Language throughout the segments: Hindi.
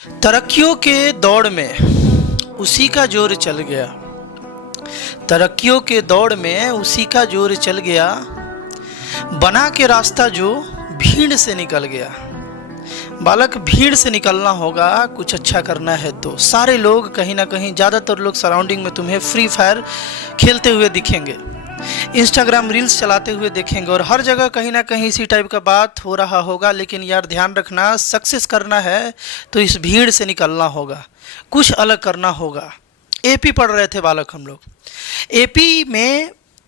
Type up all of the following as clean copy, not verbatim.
तरक्कियों के दौड़ में उसी का जोर चल गया। तरक्कियों के दौड़ में उसी का जोर चल गया। बना के रास्ता जो भीड़ से निकल गया। बालक, भीड़ से निकलना होगा, कुछ अच्छा करना है तो। सारे लोग कहीं ना कहीं, ज़्यादातर लोग सराउंडिंग में तुम्हें फ्री फायर खेलते हुए दिखेंगे, इंस्टाग्राम रील्स चलाते हुए देखेंगे, और हर जगह कहीं ना कहीं इसी टाइप का बात हो रहा होगा। लेकिन यार ध्यान रखना, सक्सेस करना है तो इस भीड़ से निकलना होगा, कुछ अलग करना होगा। एपी पढ़ रहे थे बालक हम लोग।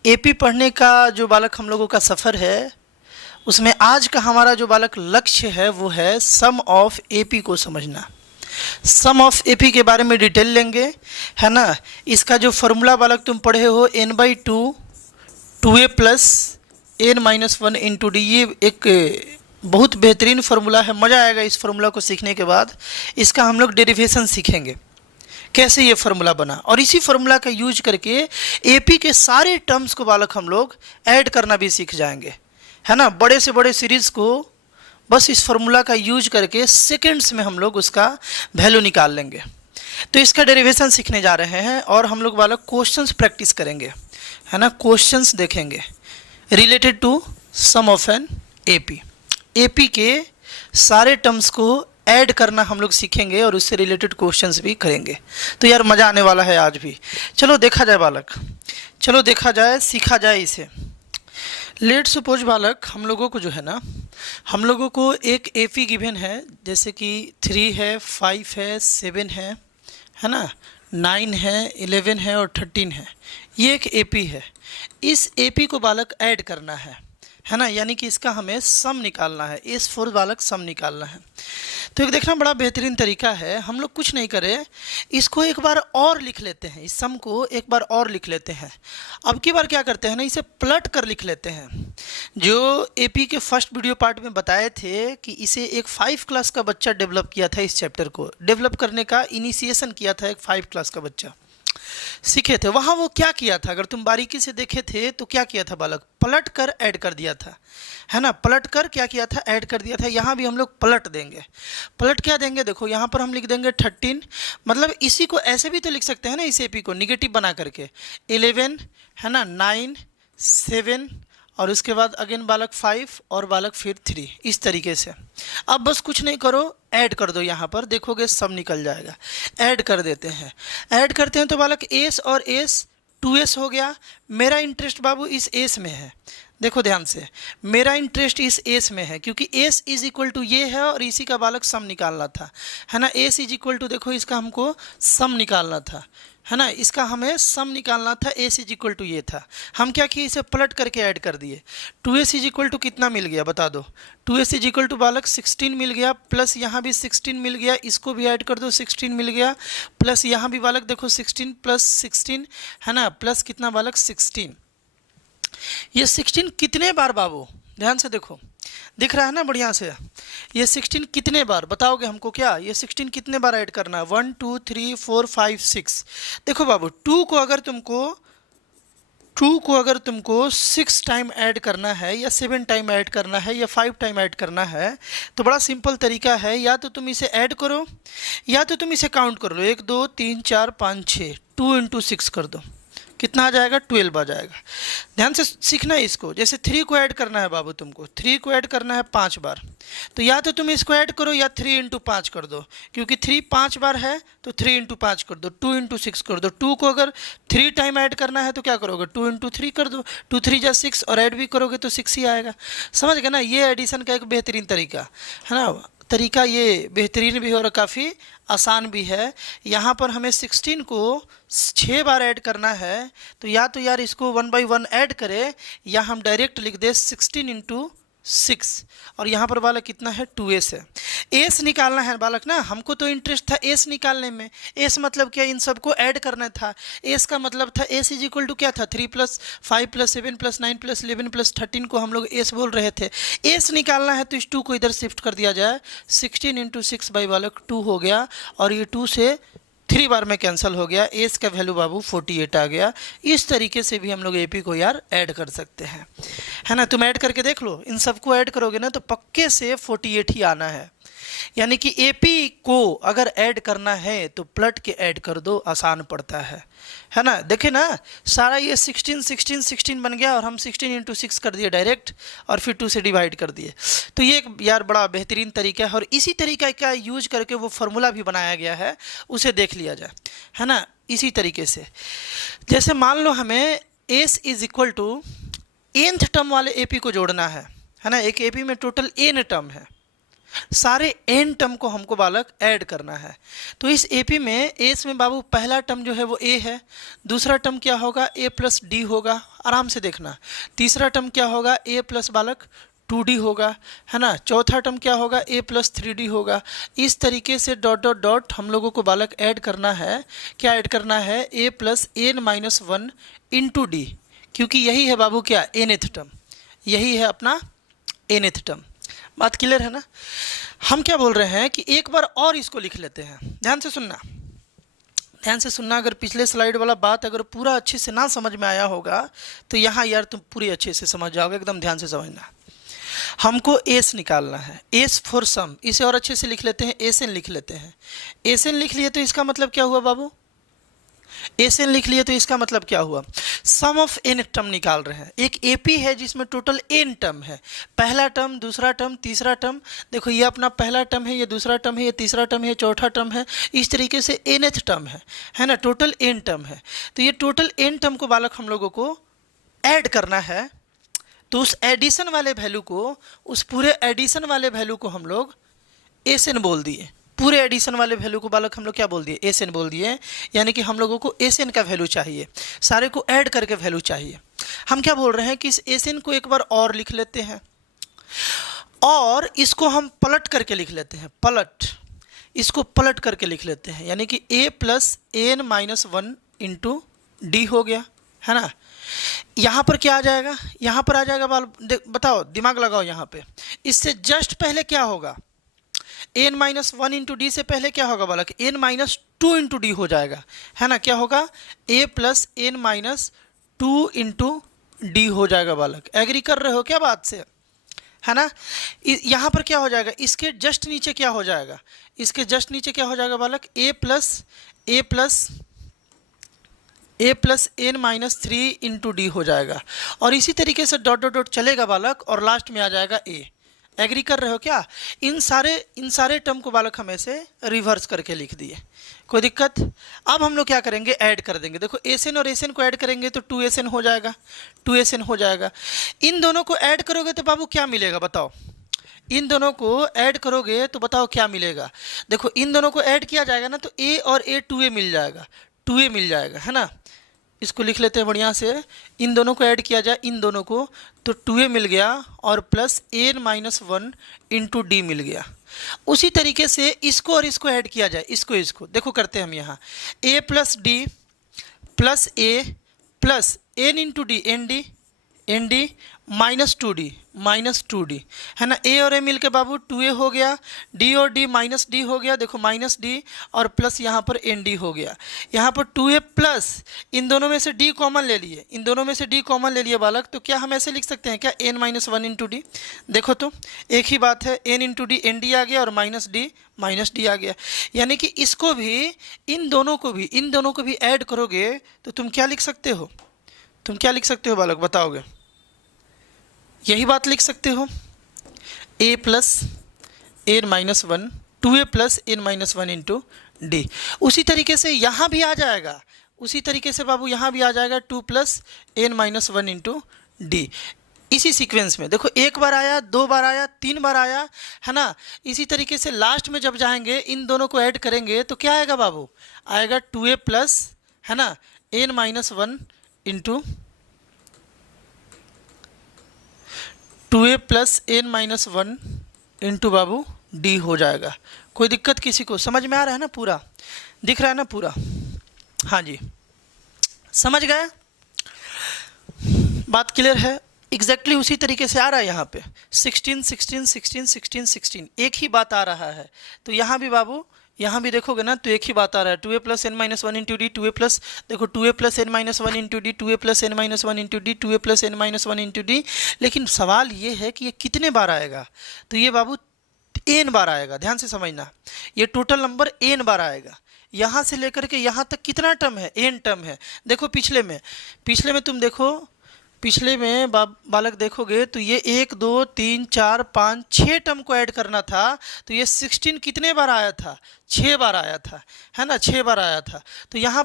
एपी पढ़ने का जो बालक हम लोगों का सफ़र है, उसमें आज का हमारा जो बालक लक्ष्य है वो है सम ऑफ एपी को समझना। सम ऑफ एपी के बारे में डिटेल लेंगे, है ना। इसका जो फॉर्मूला बालक तुम पढ़े हो, n/2 2a plus n-1 into D, ये एक बहुत बेहतरीन फार्मूला है। मज़ा आएगा इस फार्मूला को सीखने के बाद। इसका हम लोग डेरिवेशन सीखेंगे, कैसे ये फार्मूला बना, और इसी फार्मूला का यूज करके एपी के सारे टर्म्स को बालक हम लोग ऐड करना भी सीख जाएंगे, है ना। बड़े से बड़े सीरीज़ को बस इस फार्मूला का यूज करके सेकेंड्स में हम लोग उसका वैल्यू निकाल लेंगे। तो इसका डेरिवेशन सीखने जा रहे हैं, और हम लोग बालक क्वेश्चंस प्रैक्टिस करेंगे, है ना। क्वेश्चंस देखेंगे related to sum of an AP. AP के सारे टर्म्स को ऐड करना हम लोग सीखेंगे, और उससे रिलेटेड क्वेश्चंस भी करेंगे। तो यार मज़ा आने वाला है आज भी। चलो देखा जाए बालक, चलो देखा जाए, सीखा जाए इसे। लेट सपोज बालक, हम लोगों को जो है ना, हम लोगों को एक एपी गिवन है, जैसे कि 3 है, 5 है, 7 है ना, 9 है, 11 है और 13 है। ये एक एपी है। इस एपी को बालक ऐड करना है ना, यानी कि इसका हमें सम निकालना है। इस फोर बालक सम निकालना है। तो एक देखना बड़ा बेहतरीन तरीका है, हम लोग कुछ नहीं करें, इसको एक बार और लिख लेते हैं, इस सम को एक बार और लिख लेते हैं। अब की बार क्या करते हैं ना, इसे पलट कर लिख लेते हैं। जो एपी के फर्स्ट वीडियो पार्ट में बताए थे कि इसे एक 5 क्लास का बच्चा डेवलप किया था, इस चैप्टर को डेवलप करने का इनिशिएशन किया था एक 5 क्लास का बच्चा, सीखे थे। वहाँ वो क्या किया था, अगर तुम बारीकी से देखे थे तो क्या किया था बालक, पलट कर ऐड कर दिया था, है ना। पलट कर क्या किया था, ऐड कर दिया था। यहाँ भी हम लोग पलट देंगे। पलट क्या देंगे, देखो यहाँ पर हम लिख देंगे 13, मतलब इसी को ऐसे भी तो लिख सकते हैं ना, इस एपी को निगेटिव बना करके 11, है ना, 9, 7 और उसके बाद अगेन बालक 5 और बालक फिर 3, इस तरीके से। अब बस कुछ नहीं करो, ऐड कर दो। यहाँ पर देखोगे सब निकल जाएगा। ऐड कर देते हैं, ऐड करते हैं तो बालक एस और एस 2s हो गया। मेरा इंटरेस्ट बाबू इस एस में है, देखो ध्यान से, मेरा इंटरेस्ट इस एस में है, क्योंकि एस इज इक्वल टू ये है और इसी का बालक सम निकालना था, है ना। एस इज इक्वल टू, देखो इसका हमको सम निकालना था, है ना, इसका हमें सम निकालना था। एस इज इक्वल टू ये था, हम क्या किए, इसे पलट करके ऐड कर दिए। 2s इज इक्वल टू कितना मिल गया बता दो। 2s इज इक्वल टू बालक 16 मिल गया, प्लस यहाँ भी 16 मिल गया, इसको भी ऐड कर दो, 16 मिल गया, प्लस यहाँ भी बालक देखो 16 प्लस 16, है ना, प्लस कितना बालक 16। ये 16 कितने बार बाबू, ध्यान से देखो, दिख रहा है ना बढ़िया से। ये 16 कितने बार बताओगे हमको, क्या ये 16 कितने बार ऐड करना है, 1 2 3 4 5 6। देखो बाबू, 2 को अगर तुमको 6 टाइम ऐड करना है, या 7 टाइम ऐड करना है, या 5 टाइम ऐड करना है, तो बड़ा सिंपल तरीका है, या तो तुम इसे ऐड करो या तो तुम इसे काउंट कर लो। 1 2 3 4 5 6, 2 इंटू 6 कर दो, कितना आ जाएगा, 12 आ जाएगा। ध्यान से सीखना है इसको। जैसे 3 को ऐड करना है बाबू, तुमको 3 को ऐड करना है 5 बार, तो या तो तुम इसको ऐड करो या 3 इंटू 5 कर दो, क्योंकि 3 5 बार है तो 3 इंटू 5 कर दो, 2 इंटू 6 कर दो। 2 को अगर 3 टाइम ऐड करना है तो क्या करोगे, 2 इंटू 3 कर दो, 2 3 जा 6, और ऐड भी करोगे तो 6 ही आएगा। समझ गए ना, ये एडिशन का एक बेहतरीन तरीका है ना। तरीका ये बेहतरीन भी है और काफ़ी आसान भी है। यहाँ पर हमें 16 को 6 बार ऐड करना है, तो या तो यार इसको 1 बाई 1 ऐड करें, या हम डायरेक्ट लिख दे 16 इंटू 6, और यहाँ पर बालक कितना है, 2s है। एस निकालना है बालक ना, हमको तो इंटरेस्ट था एस निकालने में। एस मतलब क्या, इन सबको ऐड करना था। एस का मतलब था एस इज इक्वल टू क्या था, 3 + 5 + 7 + 9 + 11 + 13 को हम लोग एस बोल रहे थे। एस निकालना है तो इस 2 को इधर शिफ्ट कर दिया जाए, 16 इंटू 6 बाई बालक 2 हो गया, और ये 2 से 3 बार में कैंसिल हो गया। एस का वैल्यू बाबू 48 आ गया। इस तरीके से भी हम लोग एपी को यार ऐड कर सकते हैं, है ना। तुम ऐड करके देख लो, इन सबको ऐड करोगे ना तो पक्के से 48 ही आना है। यानी कि एपी को अगर ऐड करना है तो पलट के ऐड कर दो, आसान पड़ता है ना। देखिए ना, सारा ये 16 बन गया और हम 16 इंटू 6 कर दिए डायरेक्ट और फिर 2 से डिवाइड कर दिए। तो ये एक यार बड़ा बेहतरीन तरीका है और इसी तरीका का यूज करके वो फार्मूला भी बनाया गया है, उसे देख लिया जाए, है ना। इसी तरीके से जैसे मान लो हमें S is equal to nth term वाले एपी को जोड़ना है ना। एक एपी में टोटल n टर्म है, सारे n टर्म को हमको बालक ऐड करना है। तो इस एपी में एस में बाबू पहला टर्म जो है वो a है, दूसरा टर्म क्या होगा a प्लस डी होगा, आराम से देखना। तीसरा टर्म क्या होगा a प्लस बालक 2d होगा, है ना। चौथा टर्म क्या होगा a प्लस 3d होगा। इस तरीके से डॉट डॉट डॉट हम लोगों को बालक ऐड करना है। क्या ऐड करना है? a plus n minus 1 into D, क्योंकि यही है बाबू क्या nth टर्म, यही है अपना nth टर्म। बात क्लियर है ना। हम क्या बोल रहे हैं कि एक बार और इसको लिख लेते हैं, ध्यान से सुनना, ध्यान से सुनना। अगर पिछले स्लाइड वाला बात अगर पूरा अच्छे से ना समझ में आया होगा तो यहाँ यार तुम पूरी अच्छे से समझ जाओगे, एकदम ध्यान से समझना। हमको एस निकालना है, एस फॉर सम। इसे और अच्छे से लिख लेते हैं, एस एन लिख लेते हैं। एस एन लिख लिए तो इसका मतलब क्या हुआ बाबू? एस एन लिख लिए तो इसका मतलब क्या हुआ? सम ऑफ एन टर्म निकाल रहे हैं। एक एपी है जिसमें टोटल एन टर्म है, पहला टर्म, दूसरा टर्म, तीसरा टर्म। देखो ये अपना पहला टर्म है, ये दूसरा टर्म है, ये तीसरा टर्म है, ये चौथा टर्म है। इस तरीके से nth टर्म है ना। टोटल एन टर्म है। तो ये टोटल एन टर्म को बालक हम लोगों को ऐड करना है। तो उस एडिशन वाले वैल्यू को, उस पूरे एडिशन वाले वैल्यू को हम लोग एस एन बोल दिए। पूरे एडिशन वाले वैल्यू को बालक हम लोग क्या बोल दिए? एस एन बोल दिए। यानी कि हम लोगों को एस एन का वैल्यू चाहिए, सारे को ऐड करके वैल्यू चाहिए। हम क्या बोल रहे हैं कि इस एस एन को एक बार और लिख लेते हैं और इसको हम पलट करके लिख लेते हैं, पलट, इसको पलट करके लिख लेते हैं। यानी कि a plus N minus 1 into d हो गया, है ना। यहाँ पर क्या आ जाएगा? यहाँ पर आ जाएगा बताओ, दिमाग लगाओ यहाँ पे। इससे जस्ट पहले क्या होगा? n माइनस 1 इंटू डी से पहले क्या होगा बालक? n माइनस 2 इंटू डी हो जाएगा, है ना। क्या होगा? a plus N minus 2 into d हो जाएगा बालक। एग्री कर रहे हो क्या बात से, है ना। यहाँ पर क्या हो जाएगा? इसके जस्ट नीचे क्या हो जाएगा? इसके जस्ट नीचे क्या हो जाएगा बालक? a plus N minus 3 into d हो जाएगा। और इसी तरीके से डॉट डॉट डॉट चलेगा बालक और लास्ट में आ जाएगा a। एग्री कर रहे हो क्या? इन सारे टर्म को बालक हम ऐसे रिवर्स करके लिख दिए, कोई दिक्कत? अब हम लोग क्या करेंगे? ऐड कर देंगे। देखो एस एन और एस एन को ऐड करेंगे तो 2SN हो जाएगा, 2SN हो जाएगा। इन दोनों को ऐड करोगे तो बाबू क्या मिलेगा बताओ? इन दोनों को ऐड करोगे तो बताओ क्या मिलेगा? देखो इन दोनों को ऐड किया जाएगा ना तो a और a 2a मिल जाएगा, 2a मिल जाएगा, है ना। इसको लिख लेते हैं बढ़िया से। इन दोनों को ऐड किया जाए, इन दोनों को, तो 2a मिल गया और plus N minus 1 into D मिल गया। उसी तरीके से इसको और इसको ऐड किया जाए, इसको देखो करते हैं हम यहाँ। a plus d plus a plus n into d, n d minus 2d, है ना। a और a मिल के बाबू 2a हो गया, d और d माइनस d हो गया। देखो माइनस d और प्लस यहाँ पर nd हो गया। यहाँ पर 2a प्लस इन दोनों में से d कॉमन ले लिए, इन दोनों में से d कॉमन ले लिए बालक। तो क्या हम ऐसे लिख सकते हैं क्या? n minus 1 into D. देखो तो एक ही बात है, n इंटू डी nd आ गया और माइनस d आ गया। यानी कि इसको भी, इन दोनों को भी ऐड करोगे तो तुम क्या लिख सकते हो? तुम क्या लिख सकते हो बालक, बताओगे? यही बात लिख सकते हो, a plus N minus 1, 2a plus N minus 1 into d. उसी तरीके से यहाँ भी आ जाएगा, उसी तरीके से बाबू यहाँ भी आ जाएगा 2 plus N minus 1 into d. इसी सीक्वेंस में देखो, एक बार आया, 2 बार आया, 3 बार आया, है ना। इसी तरीके से लास्ट में जब जाएंगे इन दोनों को ऐड करेंगे तो क्या आएगा बाबू? आएगा 2a प्लस, है ना, N minus 1 into 2a plus N minus 1 into बाबू डी हो जाएगा। कोई दिक्कत किसी को? समझ में आ रहा है ना? पूरा दिख रहा है ना पूरा? हाँ जी, समझ गए? बात क्लियर है? एग्जैक्टली उसी तरीके से आ रहा है यहाँ पे 16 16 16 16 16 एक ही बात आ रहा है। तो यहाँ भी बाबू, यहाँ भी देखोगे ना तो एक ही बात आ रहा है, 2a plus N minus 1 into d, 2a plus, देखो 2a plus N minus 1 into d, 2a plus N minus 1 into d, 2a plus N minus 1 into d. लेकिन सवाल ये है कि ये कितने बार आएगा? तो ये बाबू एन बार आएगा, ध्यान से समझना, ये टोटल नंबर एन बार आएगा। यहाँ से लेकर के यहाँ तक कितना टर्म है, एन टर्म है। देखो पिछले में तुम देखो, पिछले में बालक देखोगे तो ये 1 2 3 4 5 6 टर्म को ऐड करना था, तो ये 16 कितने बार आया था, 6 बार आया था, है ना, 6 बार आया था। तो यहाँ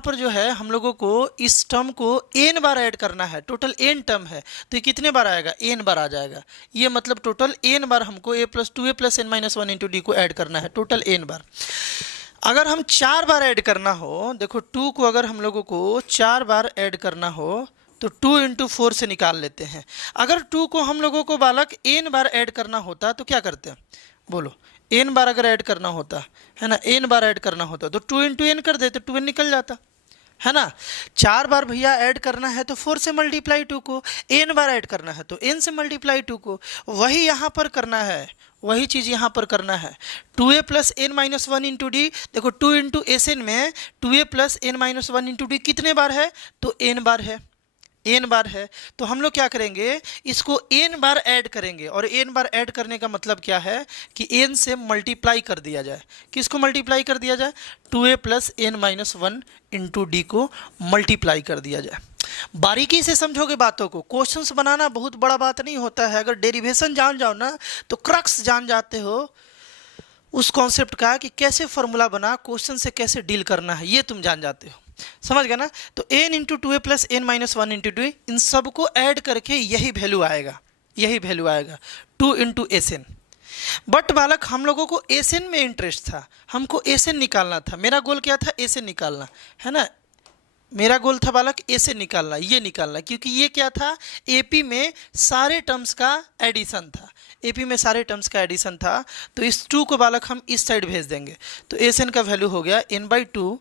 पर जो है हम लोगों को इस टर्म को n बार ऐड करना है, टोटल n टर्म है, तो ये कितने बार आएगा, n बार आ जाएगा। ये मतलब टोटल n बार हमको a + 2a + n - 1 × d को ऐड करना है, टोटल n बार। अगर हम 4 बार ऐड करना हो, देखो 2 को अगर हम लोगों को 4 बार ऐड करना हो तो 2 × 4 से निकाल लेते हैं। अगर 2 को हम लोगों को बालक n बार ऐड करना होता तो क्या करते हैं, बोलो, n बार अगर ऐड करना होता है ना, n बार ऐड करना होता तो 2 × n कर देते, 2n निकल जाता, है ना। 4 बार भैया ऐड करना है तो 4 से मल्टीप्लाई 2 को, n बार ऐड करना है तो n से मल्टीप्लाई 2 को, वही यहाँ पर करना है, वही चीज़ यहाँ पर करना है। 2a + n - 1 × d, देखो 2 × Sn में 2a + n - 1 × d कितने बार है, तो n बार है, n बार है। तो हम लोग क्या करेंगे, इसको n बार ऐड करेंगे, और n बार ऐड करने का मतलब क्या है कि n से मल्टीप्लाई कर दिया जाए। किसको मल्टीप्लाई कर दिया जाए, 2a + n - 1 × d को मल्टीप्लाई कर दिया जाए। बारीकी से समझोगे बातों को, क्वेश्चंस बनाना बहुत बड़ा बात नहीं होता है। अगर डेरिवेशन जान जाओ ना तो क्रक्स जान जाते हो उस कॉन्सेप्ट का कि कैसे फॉर्मूला बना, क्वेश्चन से कैसे डील करना है, ये तुम जान जाते हो, समझ गए ना। तो n × 2a + n - 1 × d, इन सबको ऐड करके यही वैल्यू आएगा, यही वैल्यू आएगा 2 × Sn। बट बालक हम लोगों को Sn में इंटरेस्ट था, हमको Sn निकालना था। मेरा गोल क्या था, Sn निकालना, है ना, मेरा गोल था बालक Sn निकालना, ये निकालना, क्योंकि ये क्या था, AP में सारे टर्म्स का एडिशन था, AP में सारे टर्म्स का एडिशन था। तो इस 2 को बालक हम इस साइड भेज देंगे, तो Sn का वैल्यू हो गया n/2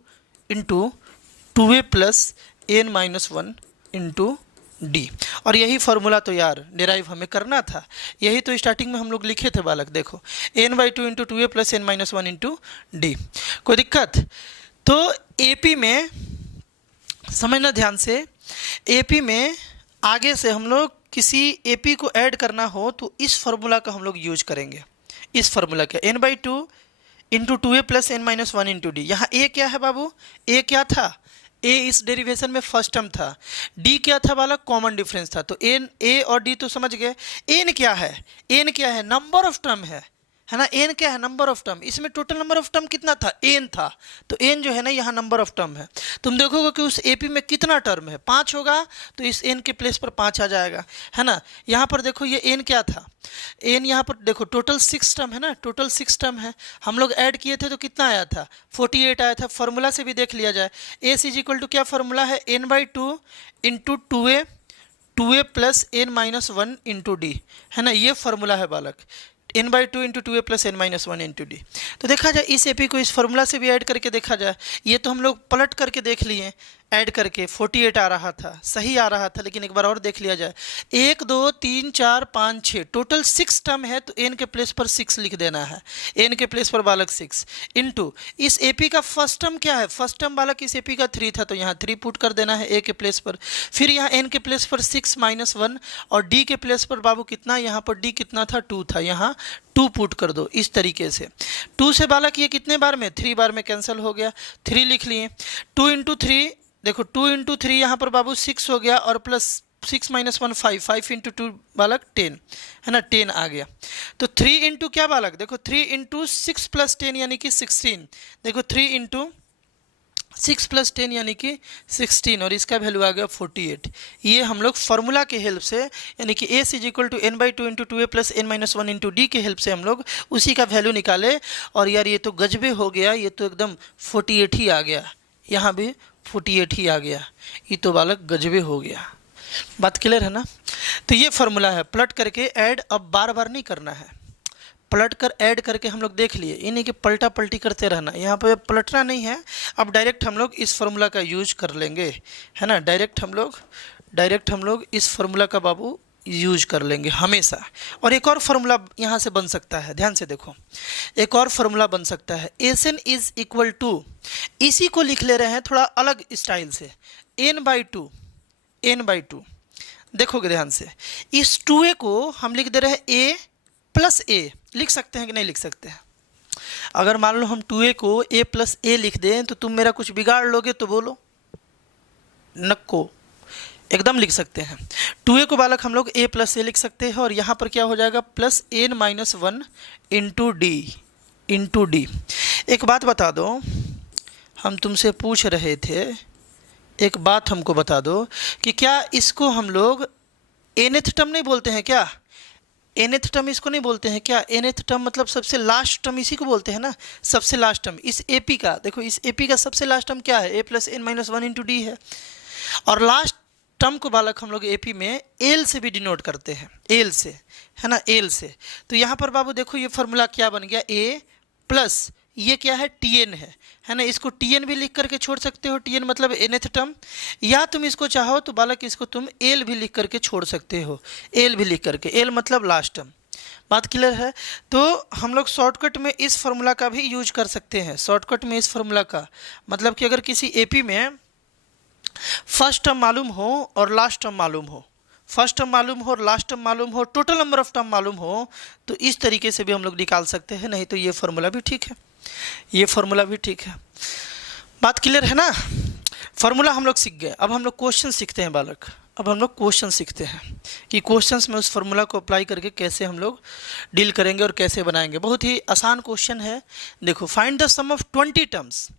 × 2a + n - 1 × d। और यही फॉर्मूला तो यार डिराइव हमें करना था, यही तो स्टार्टिंग में हम लोग लिखे थे बालक, देखो n/2 × 2a + n - 1 × d। कोई दिक्कत, तो AP में समझना ध्यान से, AP में आगे से हम लोग किसी AP को ऐड करना हो तो इस फॉर्मूला का हम लोग यूज करेंगे, इस फॉर्मूला का n/2 × 2a + n - 1 × d। यहाँ a क्या है बाबू, a क्या था, a इस डेरिवेशन में फर्स्ट टर्म था, d क्या था बालक, कॉमन डिफरेंस था। तो n, a और d तो समझ गए। n क्या है, n क्या है, नंबर ऑफ टर्म है ना, n क्या है, नंबर ऑफ टर्म। इसमें टोटल नंबर ऑफ टर्म कितना था, n था, तो n जो है ना यहाँ नंबर ऑफ टर्म है। तुम देखोगे कि उस AP में कितना टर्म है, 5 होगा, तो इस n के प्लेस पर 5 आ जाएगा, है ना। यहाँ पर देखो ये n क्या था, n यहाँ पर देखो टोटल 6 टर्म है ना, टोटल 6 टर्म है, हम लोग ऐड किए थे तो कितना आया था, 48 आया था। फॉर्मूला से भी देख लिया जाए, a = क्या फॉर्मूला है, n/2 × 2a + n - 1 × d, है ना, ये फॉर्मूला है बालक, n/2 × 2a + n - 1 × d। तो देखा जाए इस AP को इस फॉर्मूला से भी ऐड करके देखा जाए, ये तो हम लोग पलट करके देख लिए, ऐड करके 48 आ रहा था, सही आ रहा था, लेकिन एक बार और देख लिया जाए, 1 2 3 4 5 6 टोटल 6 टर्म है, तो n के प्लेस पर 6 लिख देना है, n के प्लेस पर बालक 6 इंटू इस AP का फर्स्ट टर्म क्या है, फर्स्ट टर्म बालक इस AP का 3 था, तो यहाँ 3 पुट कर देना है a के प्लेस पर, फिर यहाँ n के प्लेस पर 6 - 1 और d के प्लेस पर बाबू कितना, यहाँ पर d कितना था, 2 था, यहाँ 2 पुट कर दो इस तरीके से। 2 से बालक ये कितने बार में, 3 बार में कैंसिल हो गया, 3 लिख लिए। 2 × 3 देखो, 2 × 3 यहाँ पर बाबू 6 हो गया, और प्लस 6 - 1 5, 5 × 2 बालक 10, है ना, 10 आ गया। तो 3 × क्या बालक, देखो 3 × 6 + 10 यानी कि 16, देखो 3 × 6 + 10 यानी कि 16, और इसका वैल्यू आ गया 48। ये हम लोग फार्मूला के हेल्प से, यानी कि a = n/2 × 2a + n - 1 × d के हेल्प से हम लोग उसी का वैल्यू निकाले। और यार ये तो गजबे हो गया, ये तो एकदम 48 ही आ गया, यहाँ भी 48 ही आ गया, ये तो बालक गजबे हो गया। बात क्लियर है ना। तो ये फार्मूला है, पलट करके ऐड अब बार बार नहीं करना है, पलट कर ऐड करके हम लोग देख लिए, इन्हीं के पलटा पलटी करते रहना, यहाँ पे पलटना नहीं है। अब डायरेक्ट हम लोग इस फार्मूला का यूज कर लेंगे, है ना, डायरेक्ट हम लोग इस फार्मूला का बाबू यूज कर लेंगे हमेशा। और एक और फार्मूला यहाँ से बन सकता है, ध्यान से देखो, एक और फार्मूला बन सकता है, Sn = इसी को लिख ले रहे हैं थोड़ा अलग स्टाइल से, n/2 देखोगे ध्यान से, इस 2a को हम लिख दे रहे हैं a + a, लिख सकते हैं कि नहीं लिख सकते हैं? अगर मान लो हम 2a को a प्लस ए लिख दें तो तुम मेरा कुछ बिगाड़ लोगे तो बोलो? नको, एकदम लिख सकते हैं। 2a को बालक हम लोग a प्लस ए लिख सकते हैं और यहाँ पर क्या हो जाएगा plus n minus 1 into D. एक बात बता दो, हम तुमसे पूछ रहे थे, एक बात हमको बता दो कि क्या इसको हम लोग nth टर्म नहीं बोलते हैं क्या? nth टर्म इसको नहीं बोलते हैं क्या? nth टर्म मतलब सबसे लास्ट टर्म इसी को बोलते हैं ना, सबसे लास्ट टर्म। इस AP का देखो, इस AP का सबसे लास्ट टर्म क्या है? a plus n minus 1 into d है। और लास्ट टर्म को बालक हम लोग AP में एल से भी डिनोट करते हैं, एल से, है ना, एल से। तो यहाँ पर बाबू देखो ये फार्मूला क्या बन गया, a प्लस ये क्या है TN है ना, इसको TN भी लिख करके छोड़ सकते हो, TN मतलब nth टर्म, या तुम इसको चाहो तो बालक इसको तुम L भी लिख करके छोड़ सकते हो, L भी लिख करके, L मतलब लास्ट टर्म। बात क्लियर है? तो हम लोग शॉर्टकट में इस फार्मूला का भी यूज कर सकते हैं, शॉर्टकट में इस फार्मूला का मतलब कि अगर किसी AP में फर्स्ट टर्म मालूम हो और लास्ट टर्म मालूम हो, फर्स्ट टर्म मालूम हो और लास्ट टर्म मालूम हो, टोटल नंबर ऑफ टर्म मालूम हो, तो इस तरीके से भी हम लोग निकाल सकते हैं। नहीं तो ये फार्मूला भी ठीक है, ये फार्मूला भी ठीक है। बात क्लियर है ना? फार्मूला हम लोग सीख गए, अब हम लोग क्वेश्चन सीखते हैं बालक। अब हम लोग क्वेश्चन सीखते हैं कि क्वेश्चंस में उस फार्मूला को अप्लाई करके कैसे हम लोग डील करेंगे और कैसे बनाएंगे। बहुत ही आसान क्वेश्चन है। देखो, find the sum of 20 terms.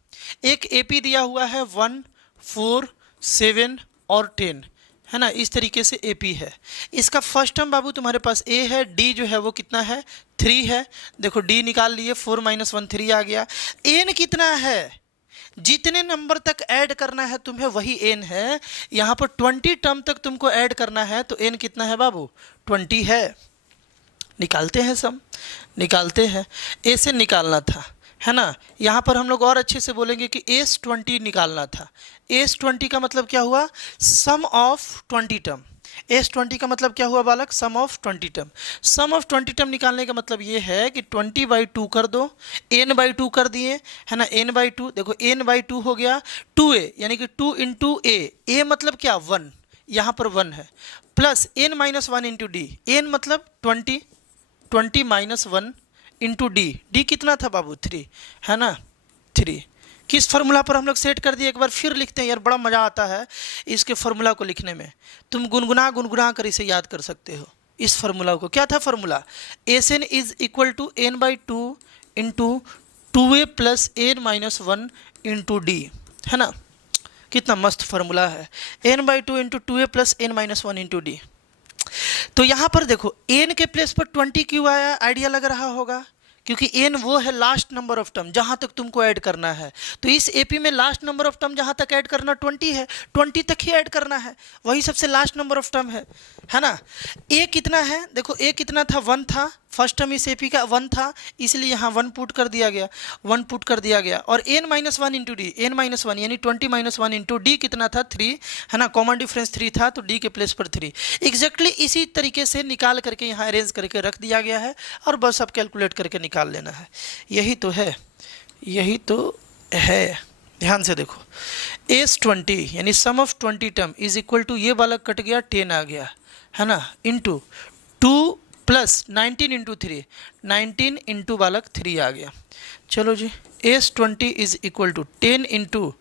एक AP दिया हुआ है 1, 4, 7 और 10, है ना, इस तरीके से AP है। इसका फर्स्ट टर्म बाबू तुम्हारे पास A है, D जो है वो कितना है 3 है। देखो D निकाल लिए, 4 माइनस 1 3 आ गया। N कितना है? जितने नंबर तक ऐड करना है तुम्हें वही N है। यहाँ पर 20 टर्म तक तुमको ऐड करना है तो N कितना है बाबू? 20 है। निकालते हैं सम, निकालते हैं। A से निकालना था, है ना। यहाँ पर हम लोग और अच्छे से बोलेंगे कि S20 निकालना था। S20 का मतलब क्या हुआ? सम ऑफ 20 टर्म। S20 का मतलब क्या हुआ बालक? Sum of 20 term. Sum of 20 term निकालने का मतलब ये है कि 20/2 कर दो, n/2 कर दिए, है ना, n/2। देखो n/2 हो गया 2a, यानी कि 2 इंटू a मतलब क्या 1, यहाँ पर 1 है, plus n minus 1 into D. n मतलब 20 माइनस 1 इंटू डी कितना था बाबू? 3, है ना, 3। किस फार्मूला पर हम लोग सेट कर दिए? एक बार फिर लिखते हैं यार, बड़ा मज़ा आता है इसके फार्मूला को लिखने में। तुम गुनगुना कर इसे याद कर सकते हो। इस फार्मूला को, क्या था formula? SN is equal to n/2 into 2a plus n minus 1 into d, है ना। कितना मस्त फार्मूला है, n/2 into 2a plus n minus 1 into d. तो यहाँ पर देखो n के प्लेस पर 20 क्यों आया? आइडिया लग रहा होगा, क्योंकि n वो है लास्ट नंबर ऑफ टर्म जहाँ तक तुमको ऐड करना है। तो इस AP में लास्ट नंबर ऑफ टर्म जहाँ तक ऐड करना 20 है, 20 तक ही ऐड करना है, वही सबसे लास्ट नंबर ऑफ टर्म है ना। A कितना है? देखो A कितना था? 1 था। फर्स्ट टर्म इस AP का 1 था, इसलिए यहाँ 1 पुट कर दिया गया, 1 पुट कर दिया गया। और n minus 1 into D, n minus 1 यानी 20 माइनस 1 इंटू डी कितना था? 3, है ना। कॉमन डिफरेंस 3 था तो D के प्लेस पर 3। एग्जैक्टली इसी तरीके से निकाल करके यहाँ अरेंज करके रख दिया गया है और बस अब कैलकुलेट करके निकाल लेना है। यही तो है, यही तो है। ध्यान से देखो, S20 यानी sum of 20 term is equal to, ये वाला कट गया 10 आ गया, है ना, इंटू 2 प्लस 19 इंटू 3, 19 इंटू बालक 3 आ गया। चलो जी, S20 is equal to 10 into